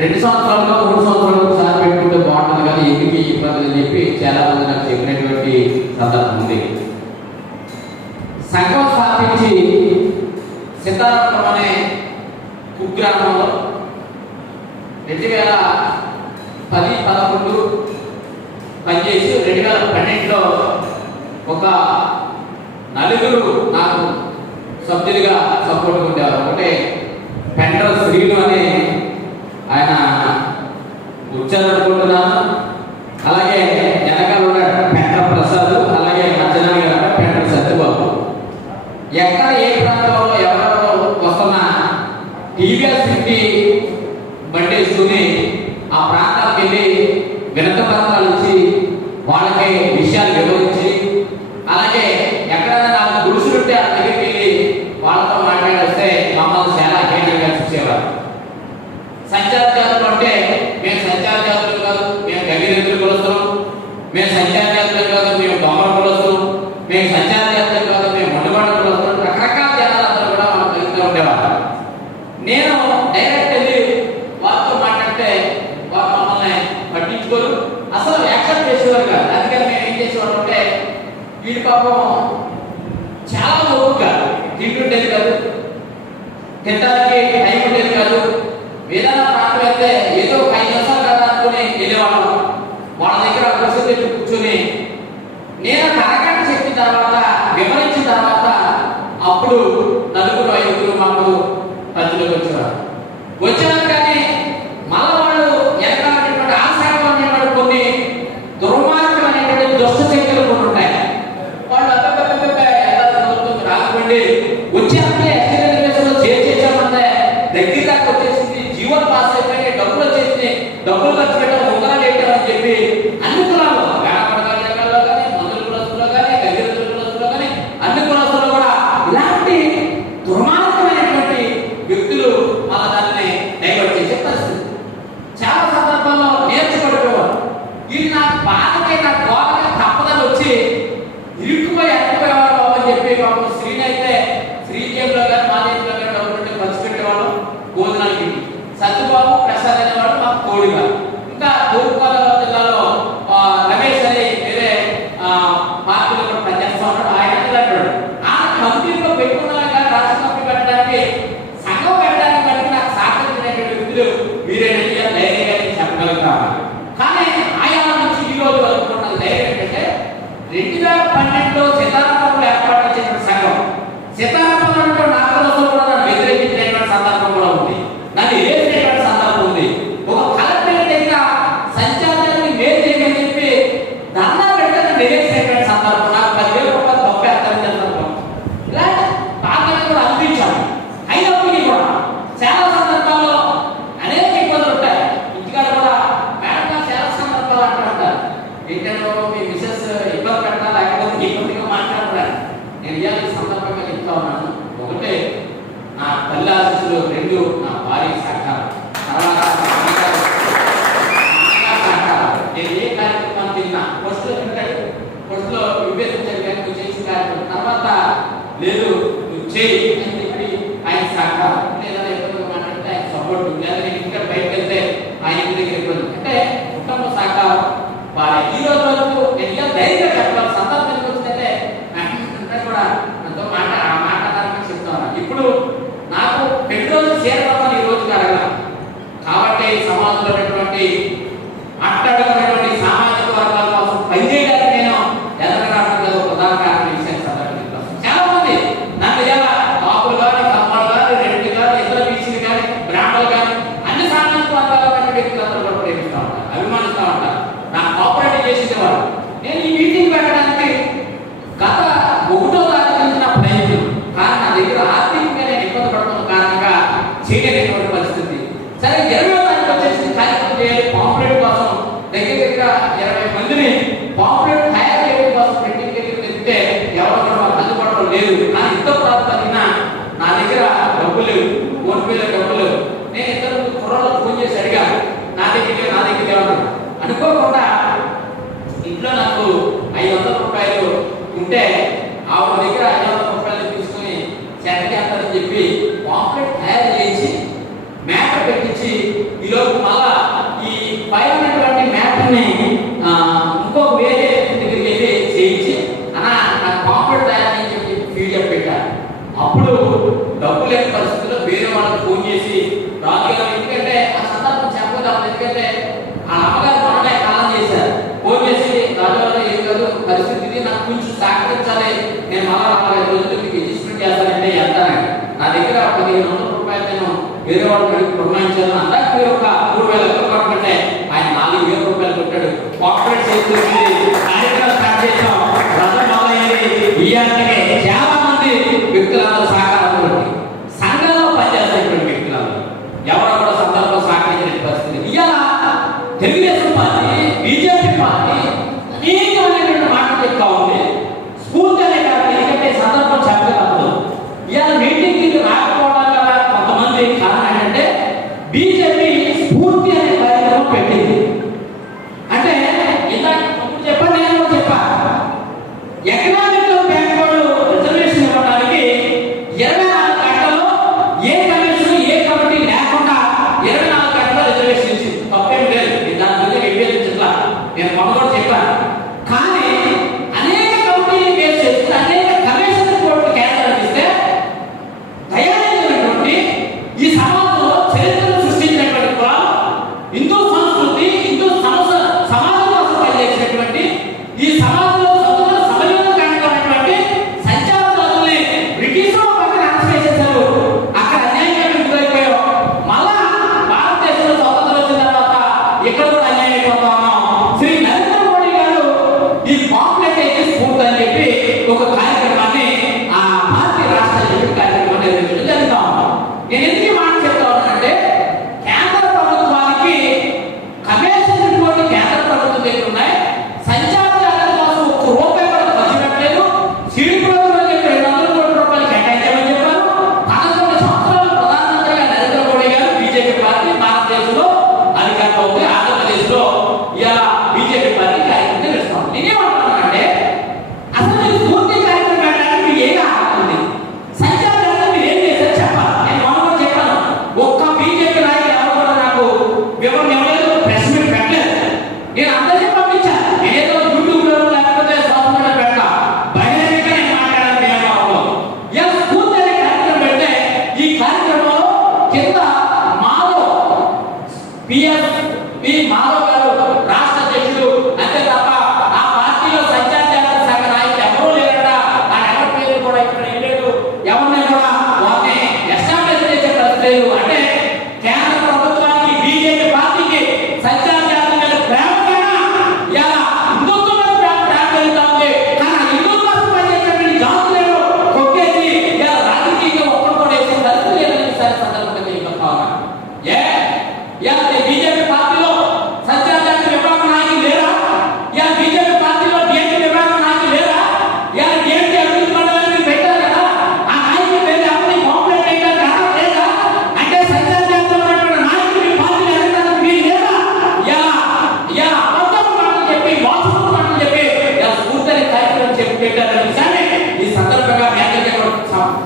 రెండు సంవత్సరాలుగా మూడు సంవత్సరాలు ఒకసారి పెట్టుకుంటే బాగుంటుంది కానీ ఎందుకు ఈ అని చెప్పి చాలా మంది నాకు చెప్పినటువంటి సందర్భం ఉంది. సంఘం స్థాపించి సిద్ధార్థం అనే కుగ్రామంలో రెండు వేల పది పదకొండు పనిచేసి రెండు వేల పన్నెండులో ఒక నలుగురు నాకు సభ్యులుగా సపోర్ట్ ఉండేవారు. ఒకటే పెండ్ర శ్రీను అనే నేను డైరెక్ట్ వెళ్ళి వారితో మాట్లాడితే వారు మమ్మల్ని పట్టించుకోరు. అసలు యాక్సెప్ట్ చేసేవారు కాదు. అందుకని మేము ఏం చేసేవాళ్ళం అంటే వీడి పాపం చాలా ఓపిక తింటుండేది కాదు. తింటానికి టైం ఉండేది కాదు. ఏదైనా ప్రాంతం అయితే ఏదో ఒక ఐదు నిమిషాలు కదా అనుకుని వెళ్ళేవాళ్ళం. వాళ్ళ దగ్గర కూర్చొని కూర్చొని నేను ఒక చెప్పిన తర్వాత వివరించిన తర్వాత అప్పుడు నలుగురు ఐదుగురు మాకు పరిధిలోకి వచ్చేవారు వచ్చాను కానీ మళ్ళా వాళ్ళు ఎక్కడటువంటి ఆశాలు అనేటువంటి కొన్ని దుర్మార్గమైనటువంటి దుష్ట శక్తులు కొన్ని ఉంటాయి. వాళ్ళు అబ్బబ్బబ్బబ్బ ఎలా చదువుతుంది రాకపోండి. వచ్చేస్తే ఎస్టీలో చేసేసామంటే దగ్గర దాకా వచ్చేసింది జీవన పాస్ అయిపోయి డబ్బులు వచ్చేసింది డబ్బులు ఖర్చు మీరేనండి అని ధైర్యంగా నేను చెప్పగలుగుతాను కానీ ఆయా నుంచి ఈ రోజు వరకు ఉన్న ధైర్యం ఏంటంటే రెండు వేల పన్నెండులో సీతారామపురం ఏర్పాటు చేసిన సంఘం సీతారామపురం అంటే నాగరోజులు కూడా నన్ను వ్యతిరేకించినటువంటి సందర్భం కూడా ఉంది నన్ను ఎదిరించినటువంటి సందర్భం ఉంది ఒక కలెక్టరేట్ దగ్గర సంచారాన్ని మేలు చేయమని చెప్పి ధర్నా పెడితే నన్ను ఎదిరించినటువంటి సందర్భం నాకు పదివేల రూపాయలు తప్పేస్తారని సందర్భం ఇలాంటి బాధలు కూడా అనిపించాను అయినప్పటికీ కూడా చాలా సందర్భాల్లో అనేక ఇబ్బందులు ఉంటాయి ఇంటికాడ కూడా మేడం నాకు చాలా సందర్భాలు అంటుంటారు ఏంటంటే బాబు మీ మిసెస్ ఇబ్బంది పెట్టాలి లేకపోతే ఇబ్బందిగా మాట్లాడతారు నేను సందర్భంగా చెప్తా ఉన్నాను. ఒకటే నా తల్లి ఆశీస్సులు రెండు నా భార్య సహకారం నేను ఏ కార్యక్రమాన్ని తిన్నా ఫస్ట్లో తింటాడు ఫస్ట్లో విభేదించాడు కానీ నువ్వు చేసిన కార్యక్రమం. తర్వాత లేదు నువ్వు చేయి అని చెప్పి ఆయన సహకారం లేదా ఇబ్బంది మాట్లాడితే ఆయన సపోర్ట్ లేదా నేను ఇంకా బయటకు వెళ్తే ఆయన ఇంటి దగ్గర ఇబ్బంది అంటే కుటుంబ సహకారం వాళ్ళ ఈ రోజు వరకు నేను ఇంకా ధైర్యంగా చెప్పాలి సందర్భం ఎందుకు వచ్చిందంటే అంతా కూడా నాతో మాట ఆ మాట కారణంగా చెప్తాను ఇప్పుడు నాకు పెట్రోల్ ఈ రోజు అడగల కాబట్టి సమాజంలో ఉన్నటువంటి మాకు లేదు కానీ ఇంత ప్రాంతానికి నా దగ్గర డబ్బులు లేవు. ఫోన్ పేలో డబ్బులు లేవు. నేను ఇద్దరు కుర్రలో ఫోన్ చేసి అడిగా నా దగ్గర నా దగ్గర ఏమన్నా అనుకోకుండా ఇంట్లో నాకు ఐదు వందల రూపాయలు ఉంటే ఆవిడ దగ్గర ఐదు వందల రూపాయలు తీసుకుని చెడ్డకి అంటారని చెప్పి పాంప్లెట్ తయారు చేసి మేక పెట్టించి ఈలోపు మా చేస్తాం ఎందుకంటే ఆ అమ్మగారు మనమే కాలం చేశారు. ఫోన్ చేసి రాజవారు నాకు కొంచెం నేను మళ్ళా నలభై రోజులు నా దగ్గర పదిహేను వందల రూపాయలు నేను వేరే వాళ్ళు అడిగి పురమాయించాను ఒక మూడు రూపాయలు కట్టమంటే ఆయన నాలుగు వేల రూపాయలు కొట్టాడు. కార్పొరేట్ చేసి ఆయన స్టార్ట్ చేసాం రథం మొదలైంది. ఈ ఎక్కడ కూడా అన్యాయం అయిపోతా ఉన్నాం శ్రీ Vía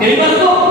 っていますと